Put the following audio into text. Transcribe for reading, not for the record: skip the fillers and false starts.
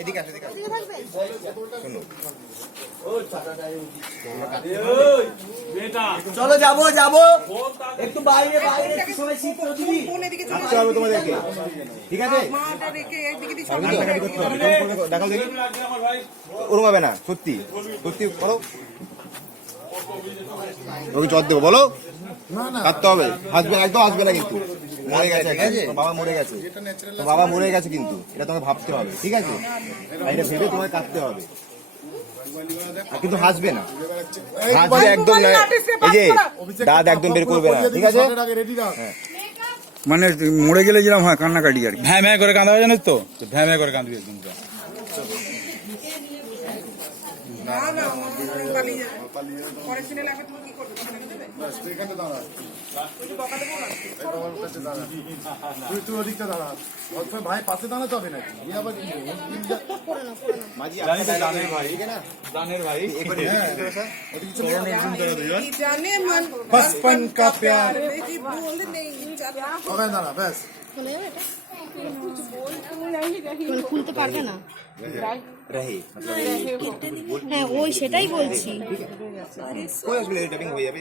এদিকে আসো, এদিকে আসো। শোনো, চলো যাবো যাবো একটু বাইরে বাইরে একটু সবাই শীত দিবি আসতে হবে তোমাদেরকে, ঠিক আছে? কান্নাকাটি করতে হবে, দেখাও দেখি। ওরকম হবে না, সত্যি সত্যি করো। ওকে চট দেবো, বলো। কাটতে হবে, হাসবে না, একদম হাসবে না কিন্তু। মরে গেছে, ঠিক আছে? তোমার বাবা মরে গেছে, তোমার বাবা মরে গেছে কিন্তু এটা তোমাকে ভাবতে হবে, ঠিক আছে? এটা ভেবে তোমাকে কাটতে হবে, আর কিন্তু হাসবে না, হাসবে একদম না। এই যে দাঁত একদম বের করবে না, ঠিক আছে? হ্যাঁ, মানে মরে গেলে যেরকম হয় কান্নাকাটি আর কি। ভ্যাঁ ভ্যাঁ করে কাঁদা হয় জানিস তো, ভ্যাঁ ভ্যাঁ করে কাঁদবি একদম। ভাই পাশে দাঁড়াতে হবে নাকি? মাঝি জানিস তো, আপনার জানের ভাই, ঠিক আছে না? জানের ভাই। बचपन का प्यार হবে না না ব্যাস খুলতে পারবে না। রহে হ্যাঁ ওই সেটাই বলছি। কোই আসলে টাইপিং হয়ে যাবে।